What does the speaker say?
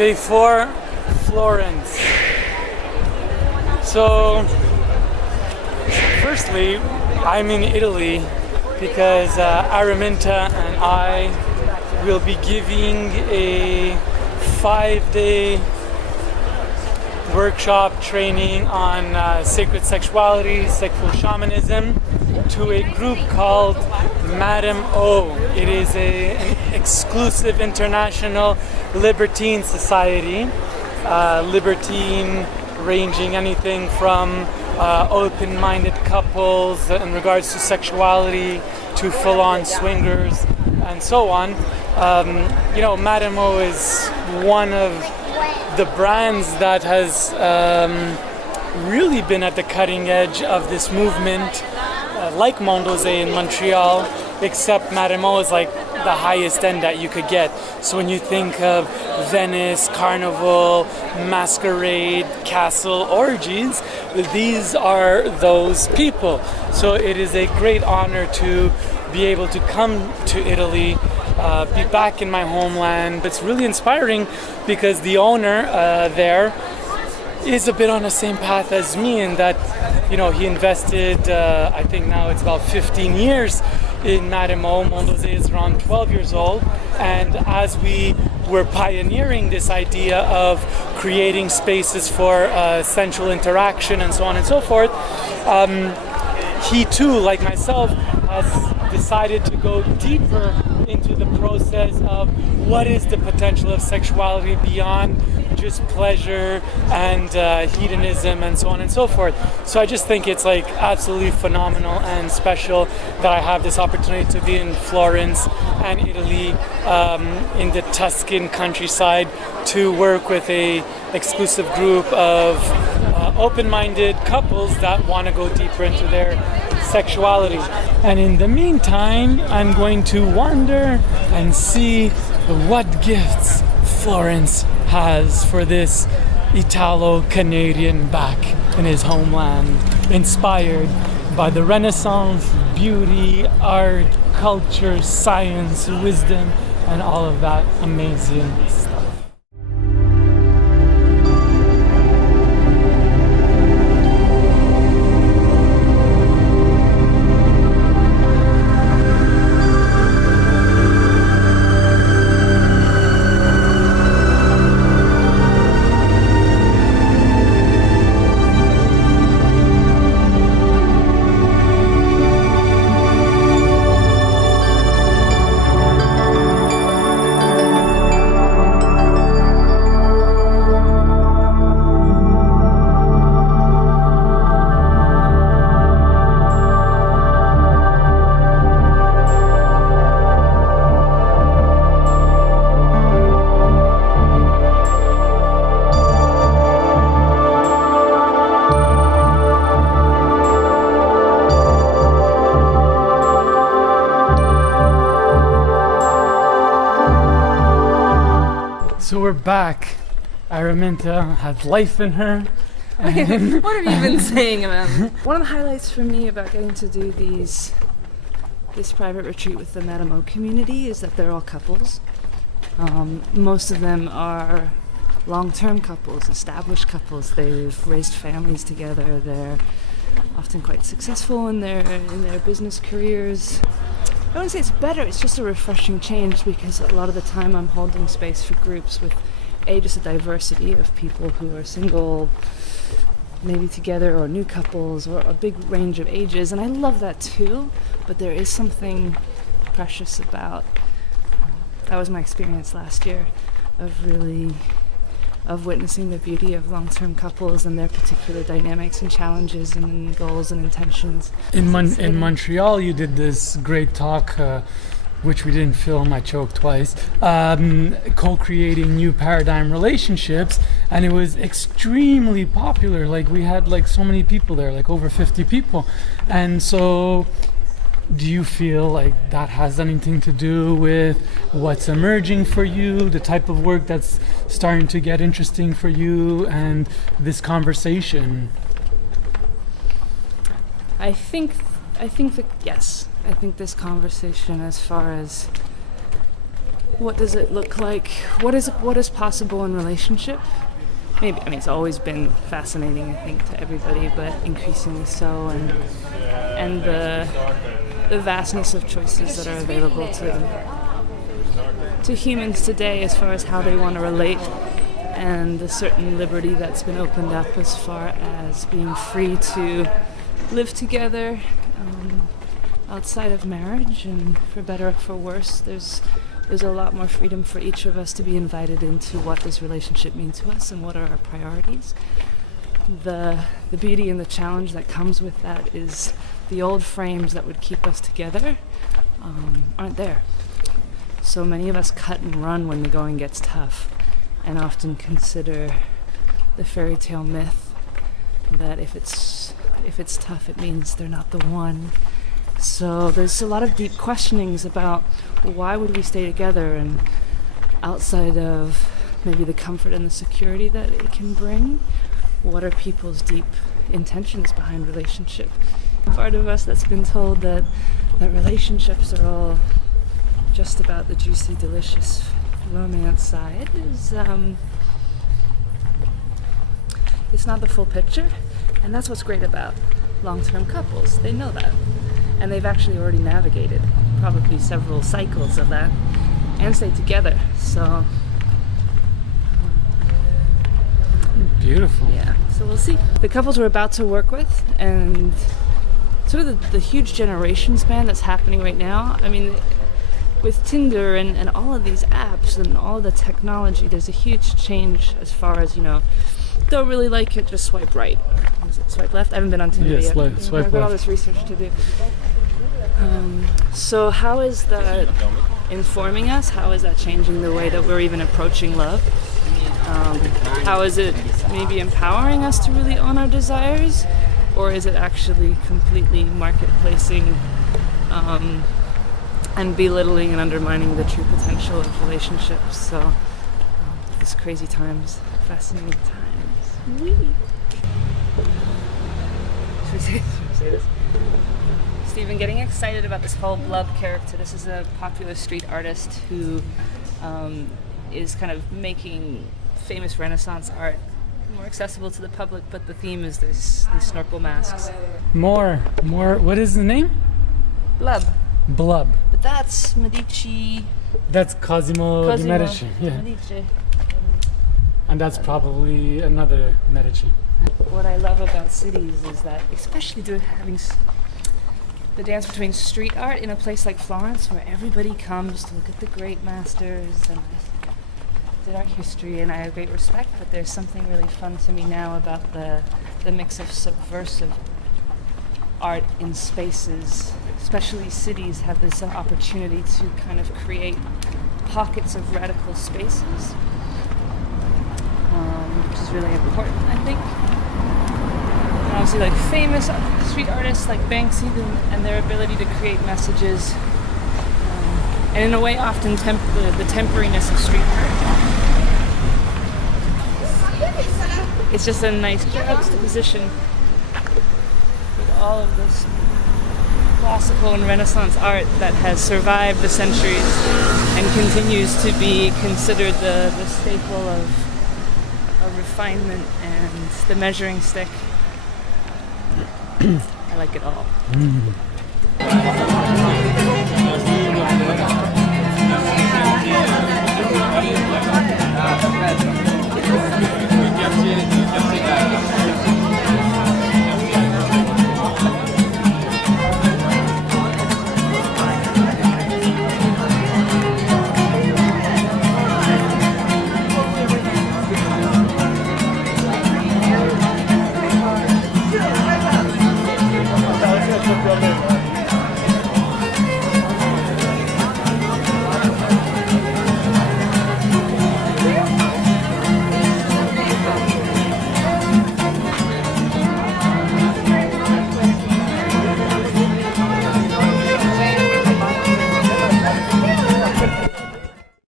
Day 4, Florence. So, firstly, I'm in Italy because Araminta and I will be giving a 5-day workshop training on sacred sexuality, sexual shamanism to a group called Madame O. It is an exclusive international libertine society. Libertine ranging anything from open-minded couples in regards to sexuality to full-on swingers and so on. Madame O is one of the brands that has really been at the cutting edge of this movement, like Mondeose in Montreal, except Madame O is like the highest end that you could get. So when you think of Venice, Carnival, Masquerade, Castle, orgies, these are those people. So it is a great honor to be able to come to Italy, be back in my homeland. It's really inspiring because the owner there is a bit on the same path as me in that, he invested, I think now it's about 15 years in Madame O. Mondeose is around 12 years old. And as we were pioneering this idea of creating spaces for sensual interaction and so on and so forth, he too, like myself, has decided to go deeper into the process of what is the potential of sexuality beyond just pleasure and hedonism and so on and so forth. So I just think it's like absolutely phenomenal and special that I have this opportunity to be in Florence and Italy, in the Tuscan countryside, to work with a exclusive group of open-minded couples that want to go deeper into their sexuality. And in the meantime, I'm going to wander and see what gifts Florence has for this Italo-Canadian back in his homeland, inspired by the Renaissance, beauty, art, culture, science, wisdom, and all of that amazing stuff. So we're back. Araminta has life in her. What have you been saying about me? One of the highlights for me about getting to do this private retreat with the Madame O community is that they're all couples. Most of them are long-term couples, established couples. They've raised families together. They're often quite successful in their business careers. I wouldn't say it's better, it's just a refreshing change, because a lot of the time I'm holding space for groups with just a diversity of people who are single, maybe together, or new couples, or a big range of ages, and I love that too, but there is something precious about, that was my experience last year, of witnessing the beauty of long-term couples and their particular dynamics and challenges and goals and intentions. In Montreal, you did this great talk, which we didn't film, I choked twice, co-creating new paradigm relationships, and it was extremely popular. Like, we had like so many people there, like over 50 people. And so do you feel like that has anything to do with what's emerging for you, the type of work that's starting to get interesting for you, and this conversation? I think that yes. I think this conversation, as far as what does it look like? What is possible in relationship? Maybe, I mean, it's always been fascinating, I think, to everybody, but increasingly so, and the vastness of choices that are available to humans today as far as how they want to relate, and the certain liberty that's been opened up as far as being free to live together outside of marriage, and for better or for worse, there's a lot more freedom for each of us to be invited into what does relationship mean to us and what are our priorities. The beauty and the challenge that comes with that is the old frames that would keep us together aren't there. So many of us cut and run when the going gets tough, and often consider the fairy tale myth that if it's tough, it means they're not the one. So there's a lot of deep questionings about why would we stay together, and outside of maybe the comfort and the security that it can bring, what are people's deep intentions behind relationship? Part of us that's been told that relationships are all just about the juicy, delicious romance side is it's not the full picture, and that's what's great about long-term couples. They know that, and they've actually already navigated probably several cycles of that and stayed together. So beautiful. Yeah, so we'll see. The couples we're about to work with, and sort of the huge generation span that's happening right now. I mean, with Tinder and all of these apps and all of the technology, there's a huge change as far as, don't really like it, just swipe right. Is it swipe left? I haven't been on Tinder yet. Swipe I've left. got all this research to do. So how is that informing us? How is that changing the way that we're even approaching love? How is it maybe empowering us to really own our desires? Or is it actually completely marketplacing and belittling and undermining the true potential of relationships? So it's crazy times, fascinating times. Whee! Should we say this? Stephen, getting excited about this whole Blub character. This is a popular street artist who is kind of making famous Renaissance art more accessible to the public, but the theme is these snorkel masks. More. What is the name? Blub. Blub. But that's Medici. That's Cosimo di Medici. Yeah. Medici. And that's probably another Medici. What I love about cities is that, especially having the dance between street art in a place like Florence, where everybody comes to look at the great masters, and I did art history and I have great respect, but there's something really fun to me now about the mix of subversive art in spaces, especially cities have this opportunity to kind of create pockets of radical spaces, which is really important, I think. And obviously, like famous street artists like Banksy and their ability to create messages, and in a way often the temperiness of street art. It's just a nice juxtaposition with all of this classical and Renaissance art that has survived the centuries and continues to be considered the staple of refinement and the measuring stick. I like it all.